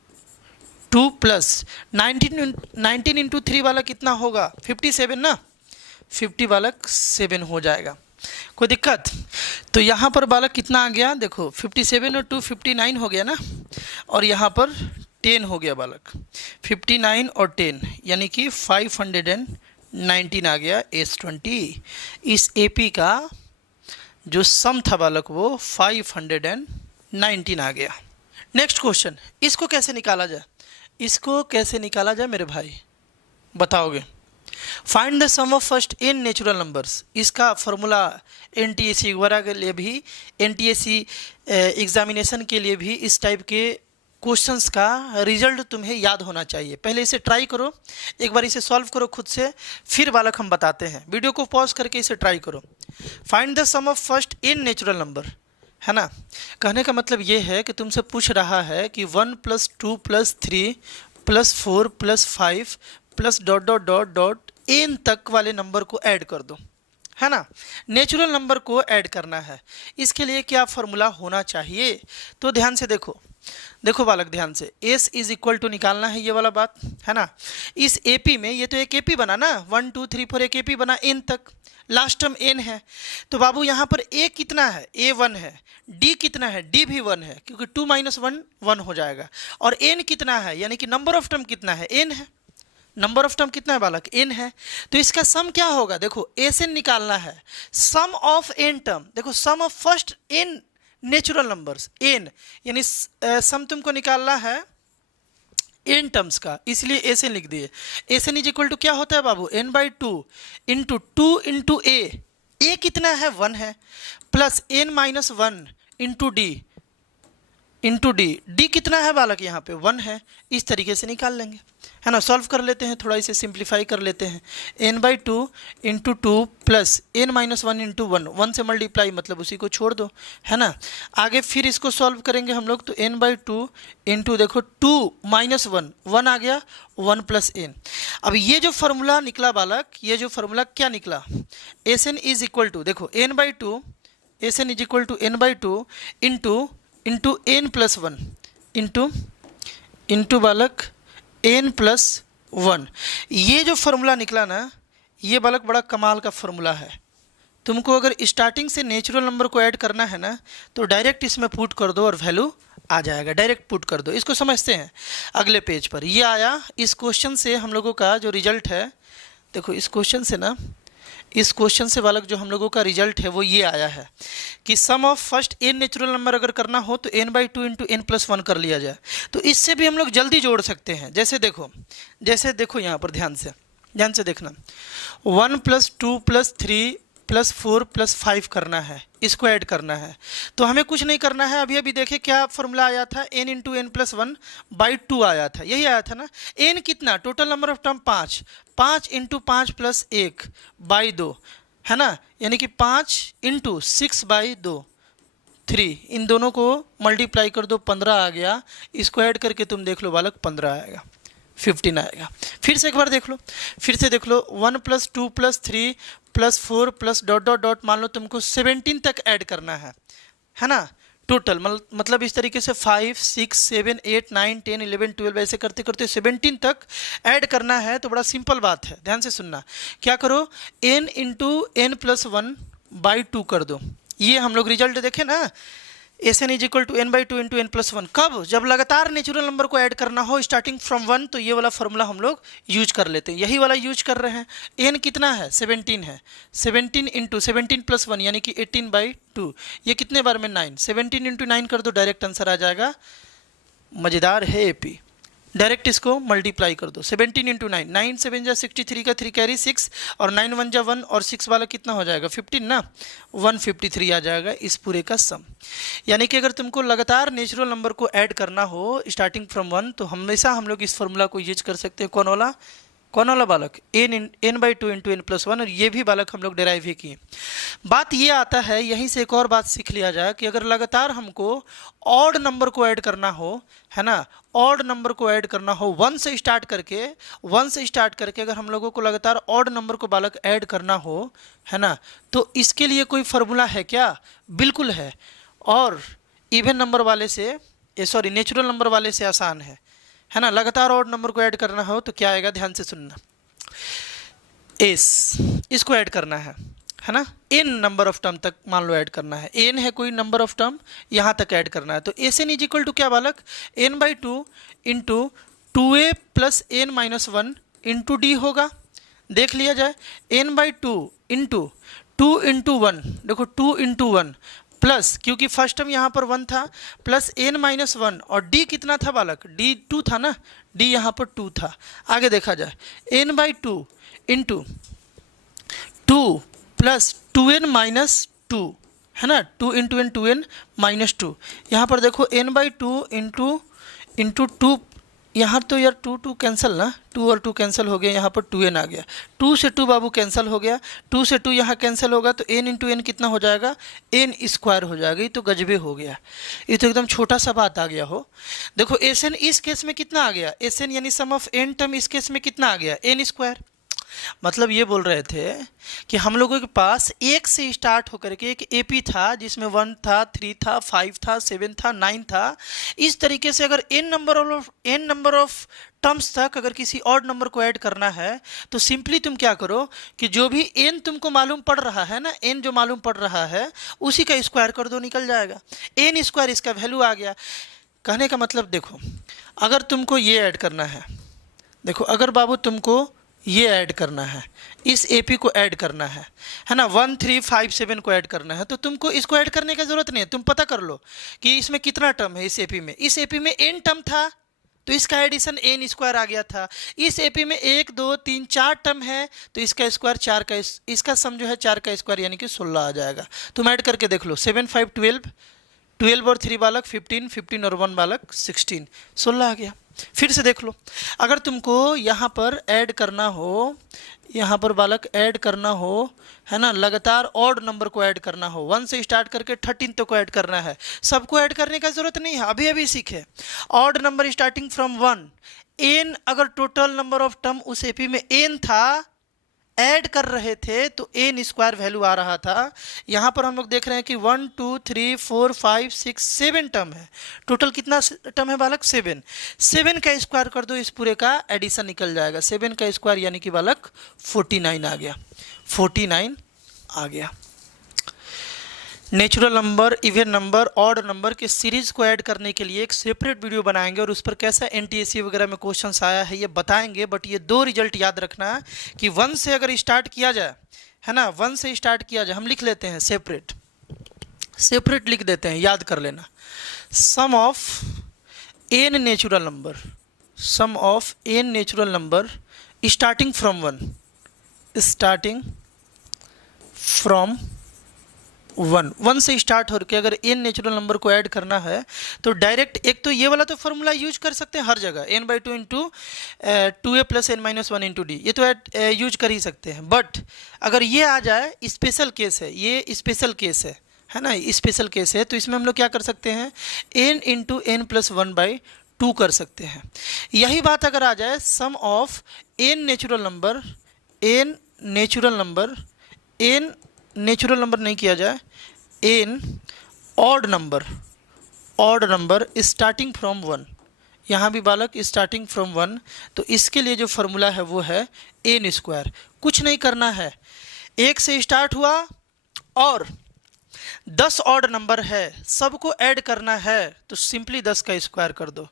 2 plus 19 into 3 वाला कितना होगा? 57 ना, 50 बालक 7 हो जाएगा। कोई दिक्कत? तो यहाँ पर बालक कितना आ गया? देखो 57 और 2 59 हो गया ना, और यहाँ पर 10 हो गया बालक, 59 और 10 यानी कि 519 आ गया S20। इस AP का जो सम था बालक वो 519 आ गया। नेक्स्ट क्वेश्चन, इसको कैसे निकाला जाए? इसको कैसे निकाला जाए मेरे भाई, बताओगे? Find the sum of first n natural numbers. इसका फॉर्मूला NTSC वगैरह के लिए भी, NTSC एग्जामिनेशन के लिए भी इस टाइप के क्वेश्चंस का रिजल्ट तुम्हें याद होना चाहिए। पहले इसे ट्राई करो, एक बार इसे सॉल्व करो खुद से, फिर बालक हम बताते हैं। वीडियो को पॉज करके इसे ट्राई करो। Find the sum of first n natural number, है ना। कहने का मतलब ये है कि तुमसे पूछ रहा है कि 1 + 2 + 3 + 4 + 5 + ... n तक वाले नंबर को ऐड कर दो, है ना, नेचुरल नंबर को ऐड करना है। इसके लिए क्या फॉर्मूला होना चाहिए, तो ध्यान से देखो, देखो बालक ध्यान से, एस इज इक्वल टू निकालना है, ये वाला बात है ना। इस एपी में ये तो एक एपी बना ना, 1 2 3 4 एक एपी बना, एन तक, लास्ट टर्म एन है। तो बाबू यहाँ पर ए कितना है, ए 1 है, डी कितना है, डी भी 1 है, क्योंकि 2 - 1 1 हो जाएगा। और एन कितना है, यानी कि नंबर ऑफ टर्म कितना है, एन है। नंबर ऑफ टर्म कितना है बालक, एन है। तो इसका सम क्या होगा, देखो एस एन निकालना है, सम ऑफ एन टर्म, देखो sum of first n natural numbers, n यानी सम तुमको निकालना है एन टर्म्स का, इसलिए एस एन लिख दिए। S N is equal to क्या होता है बाबू, N by two into A कितना है 1 है, प्लस n - 1 इंटू डी कितना है बालक यहाँ पे 1 है। इस तरीके से निकाल लेंगे, है ना। सॉल्व कर लेते हैं, थोड़ा इसे सिंप्लीफाई कर लेते हैं। n/2 into 2 plus n - 1 into 1, 1 से मल्टीप्लाई मतलब उसी को छोड़ दो, है ना। आगे फिर इसको सॉल्व करेंगे हम लोग, तो n/2 इंटू देखो 2 - 1 1 आ गया, 1 प्लस n। अब ये जो फार्मूला निकला बालक, ये जो फार्मूला क्या निकला, Sn इज इक्वल टू देखो n/2, Sn is equal to n/2 into n plus 1 into बालक n प्लस 1। ये जो फार्मूला निकला ना, ये बालक बड़ा कमाल का फार्मूला है। तुमको अगर स्टार्टिंग से नेचुरल नंबर को ऐड करना है ना, तो डायरेक्ट इसमें पुट कर दो और वैल्यू आ जाएगा, डायरेक्ट पुट कर दो। इसको समझते हैं अगले पेज पर। ये आया इस क्वेश्चन से हम लोगों का जो रिजल्ट है, देखो इस क्वेश्चन से ना, इस क्वेश्चन से बालक जो हम लोगों का रिजल्ट है वो ये आया है कि sum of first n natural number अगर करना हो तो n/2 इंटू n प्लस 1 कर लिया जाए। तो इससे भी हम लोग जल्दी जोड़ सकते हैं। जैसे देखो यहाँ पर ध्यान से देखना, 1 + 2 + 3 + 4 + 5 करना है, इसको ऐड करना है। तो हमें कुछ नहीं करना है, अभी देखे क्या फॉर्मूला आया था, n इंटू n प्लस 1/2 आया था, यही आया था ना। n कितना, total number of term 5 into 5 plus 1/2, है ना, यानी कि 5 इंटू 6/2 3, इन दोनों को मल्टीप्लाई कर दो, 15 आ गया। इसको ऐड करके तुम देख लो बालक, 15 आएगा, 15 आएगा। फिर से एक बार देख लो, 1 + 2 + 3 + 4 + ... मान लो तुमको 17 तक ऐड करना है ना। टोटल मतलब इस तरीके से 5 6 7 8 9 10 11 12 ऐसे करते करते 17 तक ऐड करना है। तो बड़ा सिंपल बात है, ध्यान से सुनना। क्या करो, n इंटू n प्लस 1/2 कर दो। ये हम लोग रिजल्ट देखे ना, Sn is equal to n/2 into n plus 1। कब, जब लगातार नेचुरल नंबर को ऐड करना हो स्टार्टिंग फ्रॉम 1, तो ये वाला फॉर्मूला हम लोग यूज कर लेते हैं, यही वाला यूज कर रहे हैं। n कितना है, 17 है, 17 इंटू 17 प्लस 1 यानी कि 18/2, ये कितने बार में 9, 17 इंटू 9 कर दो, डायरेक्ट आंसर आ जाएगा। मज़ेदार है एपी, डायरेक्ट इसको मल्टीप्लाई कर दो, 17 इंटू 9, 9 7 जा 63 का 3 कैरी 6 और 9 1 जा 1 और 6 वाला कितना हो जाएगा 15 ना, 153 आ जाएगा इस पूरे का सम। यानी कि अगर तुमको लगातार नेचुरल नंबर को ऐड करना हो स्टार्टिंग फ्रॉम 1, तो हमेशा हम लोग इस फॉर्मूला को यूज कर सकते हैं। कौन वाला बालक, n/2 इंटू n प्लस 1, और ये भी बालक हम लोग डेराइव ही किए। बात ये आता है, यहीं से एक और बात सीख लिया जाए कि अगर लगातार हमको ऑड नंबर को ऐड करना हो, है ना, ऑड नंबर को ऐड करना हो 1 से स्टार्ट करके अगर हम लोगों को लगातार ऑड नंबर को बालक ऐड करना हो, है ना, तो इसके लिए कोई फार्मूला है क्या? बिल्कुल है। और इवन नंबर वाले से, नेचुरल नंबर वाले से आसान है ना। लगातार ऑड नंबर को ऐड करना हो तो क्या आएगा, ध्यान से सुनना। इसको ऐड करना है ना, n नंबर ऑफ टर्म तक मान लो ऐड करना है, n है कोई नंबर ऑफ टर्म, यहाँ तक ऐड करना है। तो Sn इज इक्वल टू क्या बालक, n/2 into 2a plus n - 1 into D होगा। देख लिया जाए, n/2 इंटू 2 इंटू 1, देखो 2 इंटू 1 प्लस, क्योंकि फर्स्ट टर्म यहाँ पर 1 था, प्लस n - 1 और d कितना था बालक, d 2 था ना, d यहाँ पर 2 था। आगे देखा जाए, n/2 इंटू 2 प्लस 2n - 2, है ना, 2 इंटू n 2n - 2। यहाँ पर देखो n/2 इंटू 2, यहाँ तो यार 2 कैंसिल ना, 2 और 2 कैंसिल हो गया, यहाँ पर 2n आ गया, 2 से 2 बाबू कैंसिल हो गया, 2 से 2 यहाँ कैंसिल होगा, तो n इंटू n कितना हो जाएगा, n² हो जाएगा। ये तो गजबे हो गया, ये तो एकदम छोटा सा बात आ गया हो। देखो Sn इस केस में कितना आ गया, Sn यानी सम ऑफ n टर्म इस केस में कितना आ गया, n²। मतलब ये बोल रहे थे कि हम लोगों के पास एक से स्टार्ट होकर के एक एपी था जिसमें 1 था, 3 था, 5 था, 7 था, 9 था। इस तरीके से अगर n नंबर ऑफ टर्म्स तक अगर किसी और नंबर को ऐड करना है तो सिंपली तुम क्या करो कि जो भी n तुमको मालूम पड़ रहा है ना, n जो मालूम पड़ रहा है उसी का स्क्वायर कर दो, निकल जाएगा। n स्क्वायर इसका वैल्यू आ गया। कहने का मतलब देखो, अगर तुमको ये ऐड करना है, देखो अगर बाबू तुमको ये ऐड करना है, इस एपी को ऐड करना है ना, 1 3 5 7 को ऐड करना है, तो तुमको इसको ऐड करने की ज़रूरत नहीं है। तुम पता कर लो कि इसमें कितना टर्म है। इस एपी में n टर्म था तो इसका एडिशन n स्क्वायर आ गया था। इस एपी में 1 2 3 4 टर्म है तो इसका स्क्वायर 4 का, इसका सम जो है 4 का स्क्वायर यानी कि 16 आ जाएगा। तुम ऐड करके देख लो, 7 5 12, 12 और 3 बालक 15, 15 और 1 बालक 16, 16 आ गया। फिर से देख लो, अगर तुमको यहाँ पर ऐड करना हो, यहाँ पर बालक ऐड करना हो, है ना, लगातार ऑड नंबर को ऐड करना हो, 1 से स्टार्ट करके 13 तक को ऐड करना है। सबको ऐड करने का जरूरत नहीं है, अभी अभी सीखे। Odd number starting from 1, n अगर टोटल नंबर ऑफ टर्म उस एपी में n था, ऐड कर रहे थे तो n स्क्वायर वैल्यू आ रहा था। यहाँ पर हम लोग देख रहे हैं कि 1 2 3 4 5 6 7 टर्म है। टोटल कितना टर्म है बालक? 7। 7 का स्क्वायर कर दो, इस पूरे का एडिशन निकल जाएगा। 7 का स्क्वायर यानी कि बालक 49 आ गया, 49 आ गया। Natural number, even number, odd number के सीरीज़ को ऐड करने के लिए एक सेपरेट वीडियो बनाएंगे और उस पर कैसा NTSC वगैरह में क्वेश्चंस आया है ये बताएंगे। बट ये 2 रिजल्ट याद रखना है कि 1 से अगर स्टार्ट किया जाए, है ना, 1 से स्टार्ट किया जाए, हम लिख लेते हैं सेपरेट लिख देते हैं, याद कर लेना। Sum of n natural number, sum of n natural number starting from 1 से स्टार्ट होकर अगर n नेचुरल नंबर को ऐड करना है तो डायरेक्ट एक तो ये वाला तो फॉर्मूला यूज कर सकते हैं हर जगह, n/2 into 2a + n-1 into D, ये तो यूज कर ही सकते हैं। बट अगर ये आ जाए, स्पेशल केस है, ये स्पेशल केस है ना, स्पेशल केस है, तो इसमें हम लोग क्या कर सकते हैं, n इंटू n + 1/2 कर सकते हैं। यही बात अगर आ जाए सम ऑफ n नेचुरल नंबर नहीं किया जाए, n odd number starting from 1, यहाँ भी बालक स्टार्टिंग फ्रॉम 1, तो इसके लिए जो फॉर्मूला है वो है n स्क्वायर। कुछ नहीं करना है, 1 से स्टार्ट हुआ और 10 ऑड नंबर है, सबको ऐड करना है तो सिंपली 10 का स्क्वायर कर दो।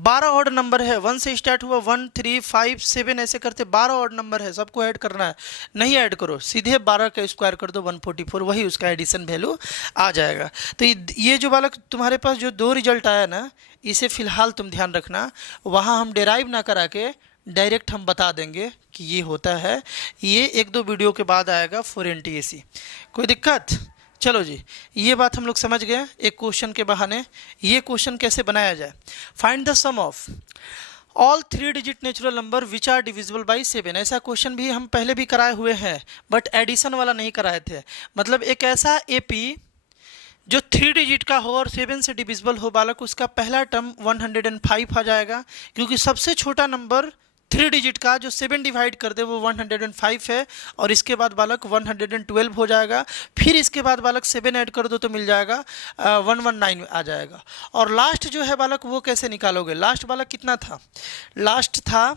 12 ऑड नंबर है, 1 से स्टार्ट हुआ, 1 3 5 7 ऐसे करते 12 ऑड नंबर है, सबको ऐड करना है, नहीं ऐड करो, सीधे 12 का स्क्वायर कर दो, 144, वही उसका एडिशन वैल्यू आ जाएगा। तो ये जो बालक तुम्हारे पास जो 2 रिजल्ट आया ना, इसे फिलहाल तुम ध्यान रखना, वहाँ हम डेराइव ना करा के डायरेक्ट हम बता देंगे कि ये होता है। ये 1-2 वीडियो के बाद आएगा फॉर NTSC, कोई दिक्कत? चलो जी, ये बात हम लोग समझ गए एक क्वेश्चन के बहाने। ये क्वेश्चन कैसे बनाया जाए, find the sum of all 3 digit natural number which are divisible by 7। ऐसा क्वेश्चन भी हम पहले भी कराए हुए हैं बट एडिशन वाला नहीं कराए थे। मतलब एक ऐसा एपी जो 3 डिजिट का हो और 7 से डिविजिबल हो बालक, उसका पहला टर्म 105 आ जाएगा, क्योंकि सबसे छोटा नंबर 3 डिजिट का जो 7 डिवाइड कर दे वो 105 है, और इसके बाद बालक 112 हो जाएगा। फिर इसके बाद बालक 7 ऐड कर दो तो मिल जाएगा 119 आ जाएगा। और लास्ट जो है बालक वो कैसे निकालोगे, लास्ट बालक कितना था, लास्ट था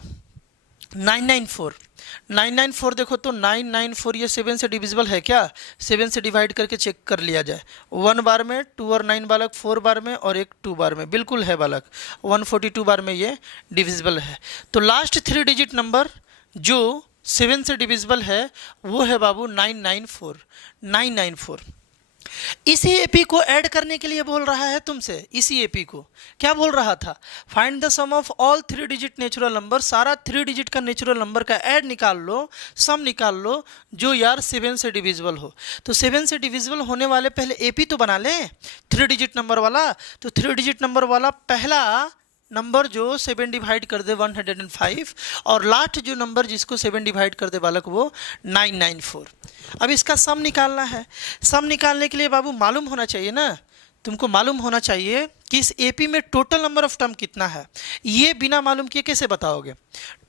994 देखो तो 994 ये 7 से डिविजिबल है क्या, 7 से डिवाइड करके चेक कर लिया जाए, 1 बार में, 2 और 9 बालक 4 बार में और एक 2 बार में, बिल्कुल है बालक 142 बार में ये डिविजिबल है। तो लास्ट 3 डिजिट नंबर जो 7 से डिविजिबल है वो है बाबू 994। इसी एपी को ऐड करने के लिए बोल रहा है तुमसे, इसी एपी को क्या बोल रहा था, find the sum of all 3 digit natural number, सारा 3 डिजिट का नेचुरल नंबर का ऐड निकाल लो, सम निकाल लो जो यार 7 से डिविजिबल हो। तो 7 से डिविजिबल होने वाले पहले एपी तो बना लें 3 डिजिट नंबर वाला। तो 3 डिजिट नंबर वाला पहला नंबर जो 7 डिवाइड कर दे 105, और लास्ट जो नंबर जिसको 7 डिवाइड कर दे बालक वो 994। अब इसका सम निकालना है, सम निकालने के लिए बाबू मालूम होना चाहिए ना, तुमको मालूम होना चाहिए कि इस एपी में टोटल नंबर ऑफ टर्म कितना है। ये बिना मालूम किए कैसे बताओगे?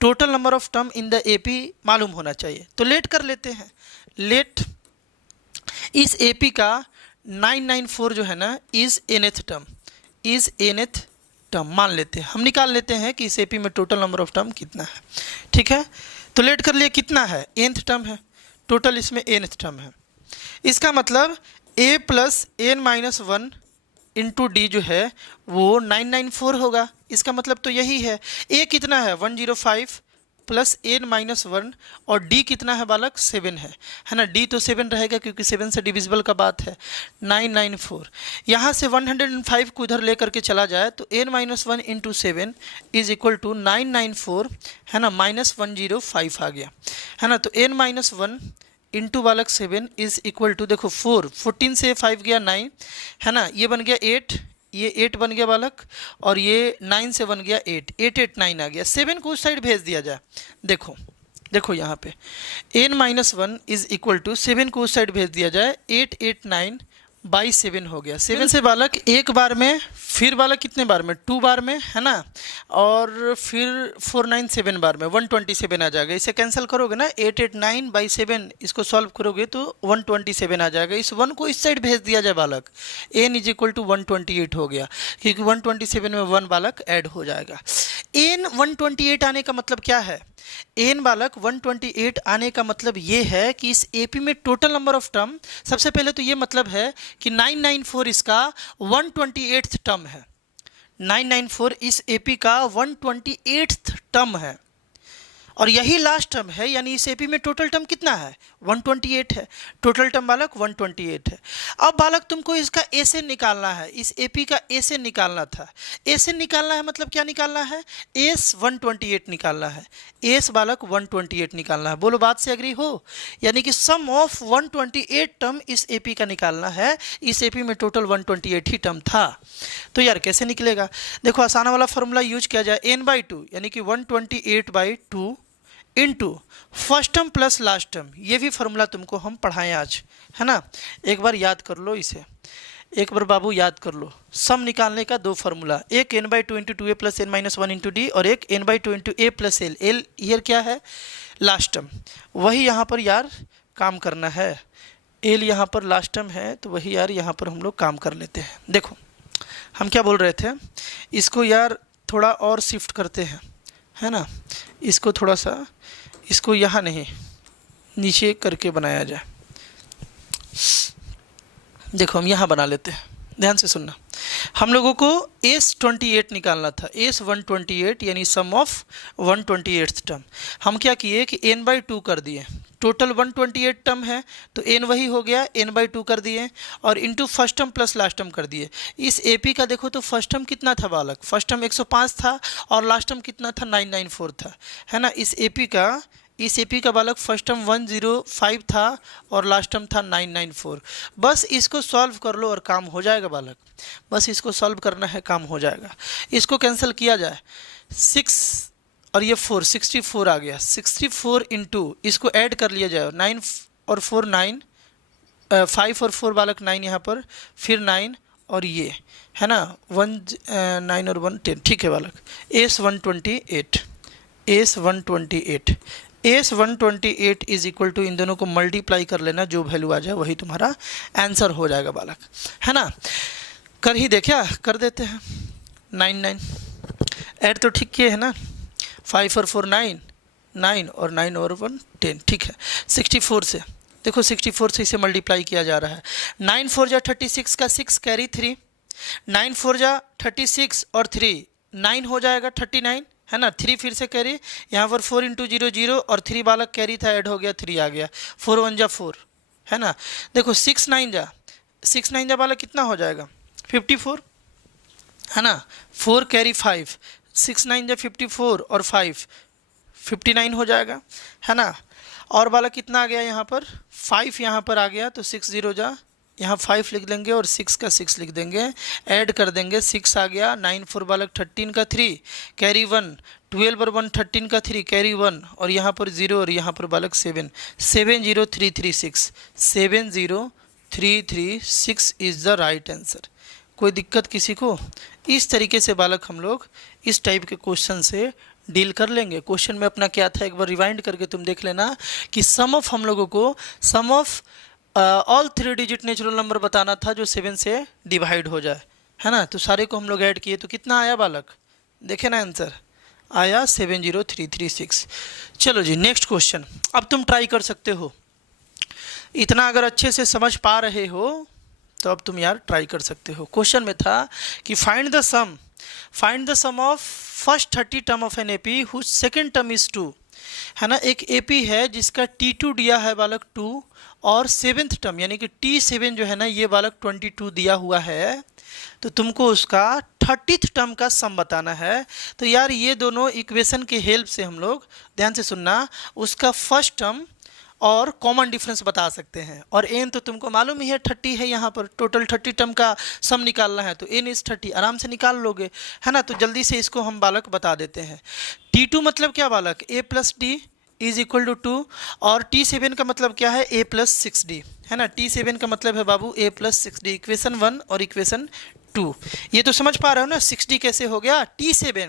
Total number of term in the AP मालूम होना चाहिए। तो लेट कर लेते हैं। लेट इस एपी का 994 जो है ना is nth term, is nth term मान लेते हैं। हम निकाल लेते हैं कि इस एपी में टोटल नंबर ऑफ टर्म कितना है। ठीक है, तो लेट कर लिए कितना है? nth टर्म है, टोटल इसमें nth टर्म है। इसका मतलब a plus n-1 into D जो है वो 994 होगा। इसका मतलब तो यही है। a कितना है? 105 प्लस n-1 और d कितना है बालक? 7 है ना। d तो 7 रहेगा क्योंकि 7 से डिविजिबल का बात है। 994 यहाँ से 105 को उधर लेकर के चला जाए तो n-1 into 7 is equal to 994 है ना, -105 आ गया है ना। तो n-1 इंटू बालक 7 इज इक्वल टू, देखो 14 से 5 गया 9 है ना, ये बन गया 8, ये 8 बन गया बालक, और ये 9 से बन गया 8, 889 आ गया। 7 को उस साइड भेज दिया जाए। देखो देखो यहाँ पे n-1 इज इक्वल टू 7 को उस साइड भेज दिया जाए, 889/7 हो गया। 7 से बालक एक बार में, फिर बालक कितने बार में? 2 बार में है ना, और फिर 497 बार में 127 आ जाएगा। इसे कैंसिल करोगे ना, 889/7 इसको सॉल्व करोगे तो 127 आ जाएगा। इस 1 को इस साइड भेज दिया जाए बालक, n इज इक्वल टू 128 हो गया, क्योंकि 127 में 1 बालक ऐड हो जाएगा। n 128 आने का मतलब क्या है? n बालक 128 आने का मतलब ये है कि इस एपी में टोटल नंबर ऑफ टर्म, सबसे पहले तो ये मतलब है कि 994 इसका 128th टर्म है। 994 इस एपी का 128th टर्म है और यही लास्ट टर्म है, यानी इस एपी में टोटल टर्म कितना है? 128 है। टोटल टर्म बालक 128 है। अब बालक तुमको इसका एसएन निकालना है, इस एपी का एसएन निकालना था। एसएन निकालना है मतलब क्या निकालना है? एस 128 निकालना है। एस बालक 128 निकालना है। बोलो बात से एग्री हो? यानी कि सम ऑफ 128 टर्म इस एपी का निकालना है। इस एपी में टोटल 128 ही टर्म था। तो यार कैसे निकलेगा? देखो आसान वाला फॉर्मूला यूज किया जाए, n/2 यानी कि 128/2 into first term plus last term. ये भी फार्मूला तुमको हम पढ़ाएं आज, है ना। एक बार याद कर लो इसे, एक बार बाबू याद कर लो। सम निकालने का दो फार्मूला, एक n/2 into 2a plus n-1 into D, और एक n/2 into a plus l। l year क्या है? Last term. वही यहाँ पर यार काम करना है। l यहाँ पर लास्ट टर्म है, तो वही यार यहाँ पर हम लोग काम कर लेते हैं। देखो हम क्या बोल रहे थे, इसको यार थोड़ा और शिफ्ट करते हैं, है ना। इसको थोड़ा सा, इसको यहाँ नहीं नीचे करके बनाया जाए। देखो हम यहाँ बना लेते हैं, ध्यान से सुनना। हम लोगों को S28 निकालना था, S128 यानी सम ऑफ 128th टर्म। हम क्या किए कि n/2 कर दिए, टोटल 128 टर्म है तो n वही हो गया, n/2 कर दिए और into first term plus last term कर दिए। इस एपी का देखो तो फर्स्ट टर्म कितना था बालक? फर्स्ट टर्म 105 था और लास्ट टर्म कितना था? 994 था, है ना। इस एपी का बालक फर्स्ट टर्म 105 था और लास्ट टर्म था 994। बस इसको सॉल्व कर लो और काम हो जाएगा बालक। बस इसको सॉल्व करना है, काम हो जाएगा। इसको कैंसिल किया जाए, 6 और ये 4, 64 आ गया। 64 इंटू इसको ऐड कर लिया जाए, 9 और 4 9, 5 और 4 बालक 9 यहाँ पर, फिर 9 और ये है ना 1 9 और 1 10। ठीक है बालक, S128 इज इक्वल टू, इन दोनों को मल्टीप्लाई कर लेना, जो वैल्यू आ जाए वही तुम्हारा आंसर हो जाएगा बालक, है ना। कर ही दे, क्या कर देते हैं। 9 ऐड तो ठीक किए है ना, 5 और 4 9 9 और 9 और 1 10। ठीक है, 64 से देखो, 64 से इसे मल्टीप्लाई किया जा रहा है। 9 4 जा 36 का 6 कैरी 3, 9 4 जा 36 और 3 9 हो जाएगा 39, है ना। 3 फिर से कैरी, यहाँ पर 4 इंटू 0 0 और 3 बालक कैरी था, ऐड हो गया 3 आ गया। 4 1 जा 4, है ना। देखो 6 9 जा बालक कितना हो जाएगा? 54, है ना। 4 कैरी 5, 6 9 जा 54 और 5 59 हो जाएगा, है ना। और बालक कितना आ गया यहाँ पर? 5 यहाँ पर आ गया, तो 6 0 जा, यहाँ 5 लिख देंगे और 6 का 6 लिख देंगे, ऐड कर देंगे, 6 आ गया। 9 4 बालक 13 का 3 कैरी 1, 12 और 1 13 का 3 कैरी 1 और यहाँ पर 0 और यहाँ पर बालक 7 70336 70336 इज द राइट आंसर। कोई दिक्कत किसी को? इस तरीके से बालक हम लोग इस टाइप के क्वेश्चन से डील कर लेंगे। क्वेश्चन में अपना क्या था एक बार रिवाइंड करके तुम देख लेना कि सम ऑफ हम लोगों को sum of all 3 digit natural number बताना था जो 7 से डिवाइड हो जाए, है ना। तो सारे को हम लोग ऐड किए तो कितना आया बालक? देखे ना आंसर आया 70336। चलो जी नेक्स्ट क्वेश्चन। अब तुम ट्राई कर सकते हो, इतना अगर अच्छे से समझ पा रहे हो तो अब तुम यार ट्राई कर सकते हो। क्वेश्चन में था कि find the sum of first 30 term of an AP whose second term is 2, है ना। एक एपी है जिसका T2 दिया है बालक 2 और 7th टर्म यानी कि T7 जो है ना ये बालक 22 दिया हुआ है, तो तुमको उसका 30th टर्म का सम बताना है। तो यार ये दोनों इक्वेशन के हेल्प से हम लोग, ध्यान से सुनना, उसका फर्स्ट टर्म और कॉमन डिफरेंस बता सकते हैं। और एन तो तुमको मालूम ही है 30 है, यहाँ पर टोटल 30 टर्म का सम निकालना है तो एन इज 30 आराम से निकाल लोगे, है ना। तो जल्दी से इसको हम बालक बता देते हैं। T2 मतलब क्या बालक? A plus D is equal to 2 और T7 का मतलब क्या है? A प्लस 6D, है ना। T7 का मतलब है बाबू A प्लस 6D, इक्वेशन 1 और इक्वेशन 2। ये तो समझ पा रहे हो ना 6D कैसे हो गया? T7,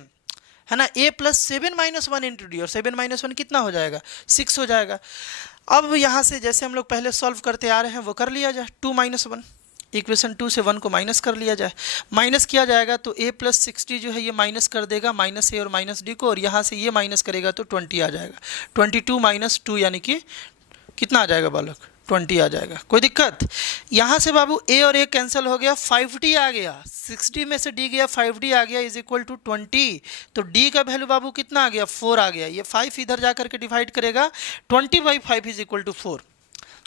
है ना। A plus 7 minus 1 into D और 7 माइनस 1 कितना हो जाएगा? 6 हो जाएगा। अब यहाँ से जैसे हम लोग पहले सॉल्व करते आ रहे हैं वो कर लिया जाए। 2 माइनस 1, इक्वेशन 2 से 1 को माइनस कर लिया जाए। माइनस किया जाएगा तो A प्लस 6D जो है ये माइनस कर देगा माइनस A और माइनस D को, और यहाँ से ये माइनस करेगा तो 20 आ जाएगा। 22 माइनस 2 यानी कि कितना आ जाएगा बालक? 20 आ जाएगा। कोई दिक्कत? यहाँ से बाबू A और A कैंसिल हो गया, 5D आ गया, 6D में से D गया, 5D आ गया इज इक्वल टू 20। तो D का वैल्यू बाबू कितना आ गया? 4 आ गया। ये 5 इधर जा करके डिवाइड करेगा, 20 by 5 is equal to 4,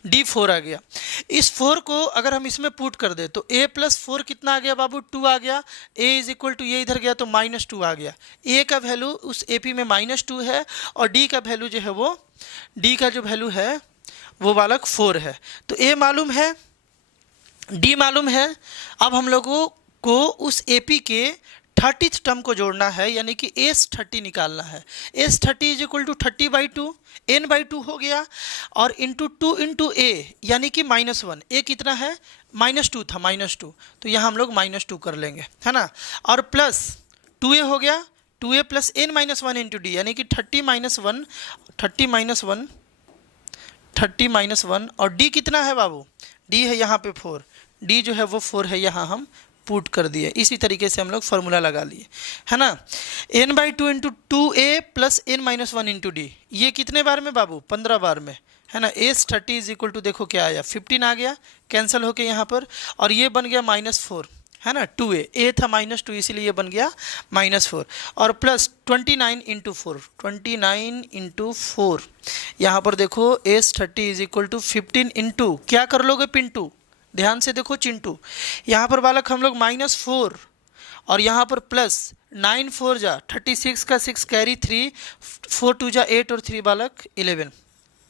D 4 आ गया। इस 4 को अगर हम इसमें पुट कर दे तो A प्लस 4 कितना आ गया बाबू? 2 आ गया। A इज इक्वल टू ये इधर गया तो माइनस 2 आ गया। A का वैल्यू उस AP में माइनस 2 है और D का वैल्यू जो है वो, D का जो वैल्यू है वो बालक 4 है। तो A मालूम है, D मालूम है। अब हम लोगों को उस AP के 30th टर्म को जोड़ना है यानी कि S30 निकालना है। S30 is equal to 30/2, n/2 हो गया और इंटू 2 इंटू A यानी कि -1। A कितना है? -2 था, -2, तो यहाँ हम लोग -2 कर लेंगे, है ना। और प्लस 2A हो गया, 2A plus n-1 into D यानी कि 30 माइनस 1 और D कितना है बाबू? D है यहाँ पे 4, D जो है वो 4 है, यहाँ हम पुट कर दिए। इसी तरीके से हम लोग फार्मूला लगा लिए, है ना। n/2 into 2A plus n-1 into D, ये कितने बार में बाबू? 15 बार में, है ना। S30 इज इक्वल टू देखो क्या आया? 15 आ गया कैंसिल होके यहाँ पर, और ये बन गया -4, है ना। 2A था -2 इसीलिए बन गया -4 और प्लस 29 इंटू 4, 29 इंटू 4 यहाँ पर देखो S30 is equal to 15 into क्या कर लोगे? पिंटू, ध्यान से देखो चिंटू। यहाँ पर बालक हम लोग -4 और यहाँ पर प्लस 9 4 जा 36 का 6 कैरी 3, 4 2 जा 8 और 3 बालक 11,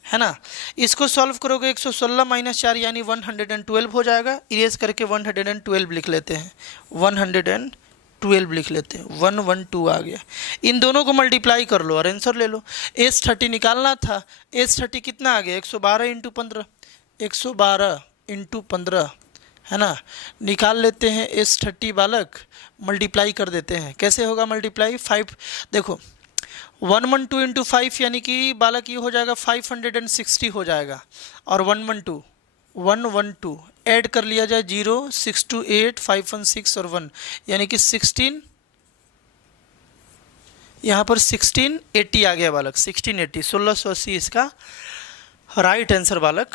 है ना। इसको सॉल्व करोगे 116 माइनस 4 यानी 112 हो जाएगा। इरेज करके 112 लिख लेते हैं, 112 लिख लेते हैं, 112 आ गया। इन दोनों को मल्टीप्लाई कर लो और आंसर ले लो। S30 निकालना था, S30 कितना आ गया? 112 इंटू 15, 112 इंटू 15, है ना। निकाल लेते हैं S30 बालक, मल्टीप्लाई कर देते हैं। कैसे होगा मल्टीप्लाई? 5 देखो 112 इंटू 5 यानी कि बालक ये हो जाएगा 560 हो जाएगा, और 112 ऐड कर लिया जाए 0 6 2 8 5 1 6 और 1 यानी कि 16, यहाँ पर 1680 आ गया बालक, 1680, 1680 इसका राइट आंसर बालक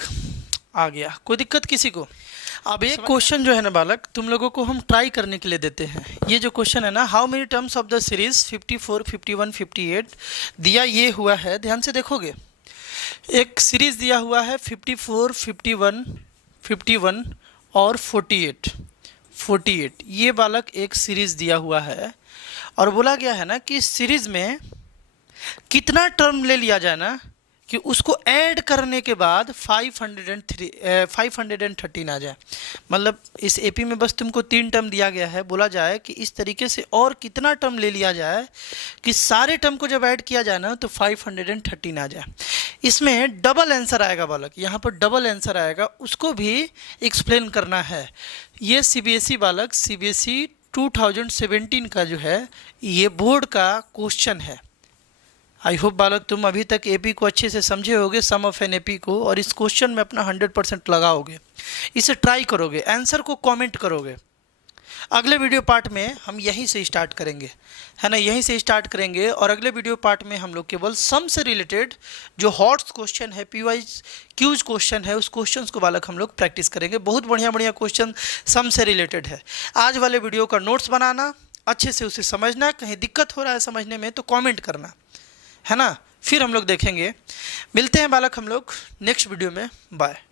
आ गया। कोई दिक्कत किसी को? अब एक क्वेश्चन जो है ना बालक तुम लोगों को हम ट्राई करने के लिए देते हैं। ये जो क्वेश्चन है ना, how many terms of the series 54 51 58 दिया ये हुआ है, ध्यान से देखोगे। एक सीरीज दिया हुआ है 54 51 51 और 48 ये बालक एक सीरीज दिया हुआ है और बोला गया है ना कि सीरीज में कितना टर्म ले लिया जाए ना कि उसको ऐड करने के बाद 513 आ जाए। मतलब इस एपी में बस तुमको 3 टर्म दिया गया है, बोला जाए कि इस तरीके से और कितना टर्म ले लिया जाए कि सारे टर्म को जब ऐड किया जाए ना तो 513 आ जाए। इसमें डबल आंसर आएगा बालक, यहाँ पर डबल आंसर आएगा, उसको भी एक्सप्लेन करना है। ये सीबीएसई बालक, सीबीएसई 2017 का जो है ये बोर्ड का क्वेश्चन है। आई होप बालक तुम अभी तक एपी को अच्छे से समझे होगे, सम ऑफ एन एपी को, और इस क्वेश्चन में अपना 100% लगाओगे, इसे ट्राई करोगे, आंसर को कमेंट करोगे। अगले वीडियो पार्ट में हम यहीं से स्टार्ट करेंगे, है ना, यहीं से स्टार्ट करेंगे। और अगले वीडियो पार्ट में हम लोग केवल सम से रिलेटेड जो हॉट्स क्वेश्चन है, पी वाइज क्यूज क्वेश्चन है, उस क्वेश्चन को बालक हम लोग प्रैक्टिस करेंगे। बहुत बढ़िया बढ़िया क्वेश्चन सम से रिलेटेड है। आज वाले वीडियो का नोट्स बनाना, अच्छे से उसे समझना, कहीं दिक्कत हो रहा है समझने में तो कॉमेंट करना, है ना। फिर हम लोग देखेंगे, मिलते हैं बालक हम लोग नेक्स्ट वीडियो में। बाय।